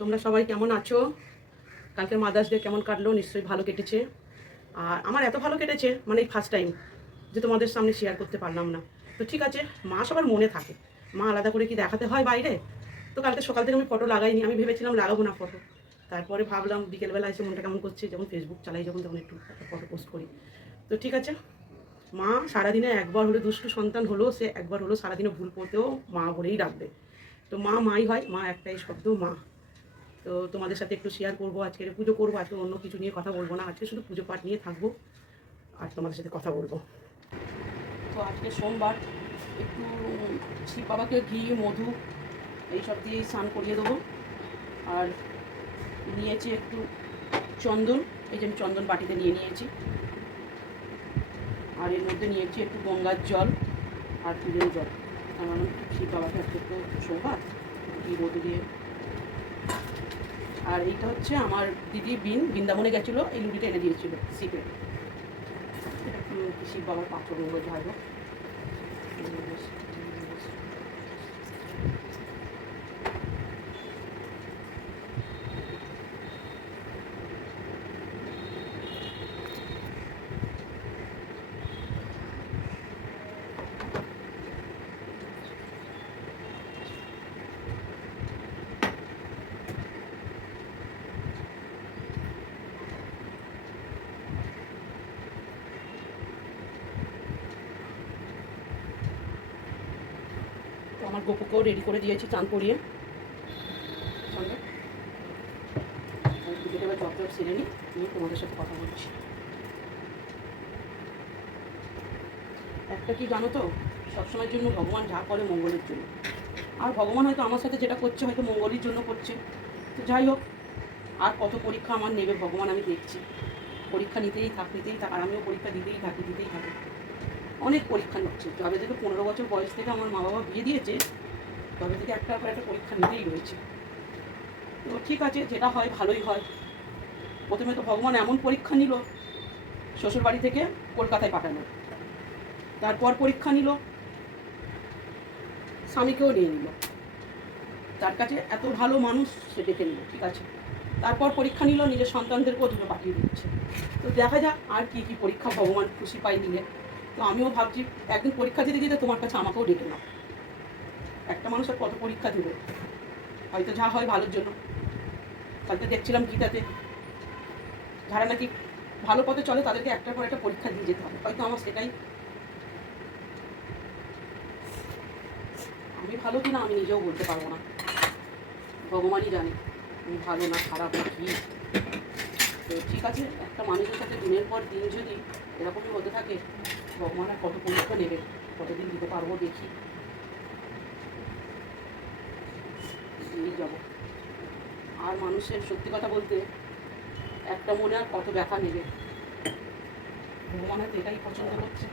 তোমরা সবাই কেমন আছো? কালকে মাদার্স ডে কেমন কাটলো? নিশ্চয়ই ভালো কেটেছে। আর আমার এত ভালো কেটেছে, মানে এই ফার্স্ট টাইম যে তোমাদের সামনে শেয়ার করতে পারলাম না। তো ঠিক আছে, মা সবার মনে থাকে, মা আলাদা করে কি দেখাতে হয় বাইরে? তো কালকে সকাল থেকে আমি ফটো লাগাইনি, আমি ভেবেছিলাম লাগাবো না ফটো। তারপরে ভাবলাম বিকেলবেলা এসে মনটা কেমন করছে, যখন ফেসবুক চালাই যখন, তখন একটু একটা ফটো পোস্ট করি। তো ঠিক আছে, মা সারাদিনে একবার হলে, দুষ্টু সন্তান হলেও সে একবার হলেও সারাদিনে ভুল করতেও মা বলেই ডাকবে। তো মা মাই হয়, মা একটাই শব্দ, মা। তো তোমাদের সাথে একটু শেয়ার করবো, আজকে পুজো করবো, আজকে অন্য কিছু নিয়ে কথা বলবো না, আজকে শুধু পুজো পাঠ নিয়ে থাকবো আর তোমাদের সাথে কথা বলবো। তো আজকে সোমবার, একটু শিব বাবাকে ঘি মধু এইসব দিয়ে স্নান করিয়ে দেবো। আর নিয়েছি একটু চন্দন, এই যে আমি চন্দন বাটিতে নিয়ে নিয়েছি। আর এর মধ্যে নিয়েছি একটু গঙ্গার জল আর ফুলের জল, কারণ শিব বাবাকে আজকে একটু সোমবার ঘি মধু দিয়ে। আর এইটা হচ্ছে আমার দিদি বৃন্দাবনে গেছিলো, এই লুডিটা এনে দিয়েছিল শিবে। এটা শিব বাবার পাত্র মঙ্গল ঝাড়বো। আমার গোপুকেও রেডি করে দিয়েছি চান করিয়ে। সঙ্গে পুজোটা এবার চট সেরে নিই, নিয়ে তোমাদের সাথে কথা বলছি। একটা কি জানো তো, সবসময়ের জন্য ভগবান যা করে মঙ্গলের জন্য। আর ভগবান হয়তো আমার সাথে যেটা করছে হয়তো মঙ্গলের জন্য করছে। তো যাই হোক, আর কত পরীক্ষা আমার নেবে ভগবান আমি দেখছি। পরীক্ষা নিতেই থাক, আর আমিও পরীক্ষা দিতেই থাকি। অনেক পরীক্ষা নিচ্ছে, যবে থেকে 15 বছর বয়স থেকে আমার মা বাবা বিয়ে দিয়েছে, তবে থেকে একটার পর একটা পরীক্ষা নিতেই রয়েছে। তো ঠিক আছে, যেটা হয় ভালোই হয়। প্রথমে তো ভগবান এমন পরীক্ষা নিল, শ্বশুরবাড়ি থেকে কলকাতায় পাঠানো। তারপর পরীক্ষা নিল, স্বামীকেও নিয়ে নিল। তার কাছে এত ভালো মানুষ সে ডেকে নিল, ঠিক আছে। তারপর পরীক্ষা নিল, নিজের সন্তানদেরকেও দুটো পাঠিয়ে দিচ্ছে। তো দেখা যাক আর কি কি পরীক্ষা ভগবান খুশি পাই নিলে। তো আমিও ভাবছি একদিন পরীক্ষা দিতে দিতে তোমার কাছে আমাকেও ডেকে নাও। একটা মানুষ আর কত পরীক্ষা দেবে, হয়তো যা হয় ভালোর জন্য। কালকে দেখছিলাম গীতাতে, যারা নাকি ভালো পথে চলে তাদেরকে একটার পর একটা পরীক্ষা দিয়ে যেতে হবে, হয়তো আমার সেটাই। আমি ভালো কিনা আমি নিজেও বলতে পারবো না, ভগবানই জানে আমি ভালো না খারাপ না কী। তো ঠিক আছে, একটা মানুষের সাথে দিনের পর দিন যদি এরকমই হতে থাকে, ভগবান আর কত পরীক্ষা নেবে, কতদিন দিতে পারবো দেখি। দিয়েই যাবো। আর মানুষের সত্যি কথা বলতে একটা মনে আর কত ব্যথা নেবে, ভগবান হয়তো এটাই পছন্দ করছে।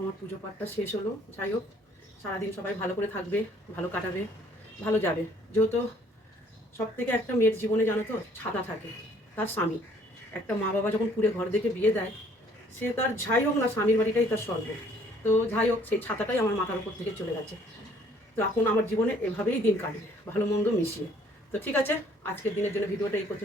আমার পুজো পাঠটা শেষ হলো। যাই হোক, সারাদিন সবাই ভালো করে থাকবে, ভালো কাটাবে, ভালো যাবে। যেহেতু সব থেকে একটা মেয়ের জীবনে জানো তো ছাতা থাকে, তার স্বামী। একটা মা বাবা যখন পুরে ঘর দেখে বিয়ে দেয়, সে তার যাই হোক না, স্বামীর বাড়িটাই তার স্বর্গ। তো যাই হোক, সেই ছাতাটাই আমার মাথার উপর থেকে চলে গেছে। তো এখন আমার জীবনে এভাবেই দিন কাটবে, ভালো মন্দ মিশিয়ে। তো ঠিক আছে, আজকের দিনের জন্য ভিডিওটা এই করতে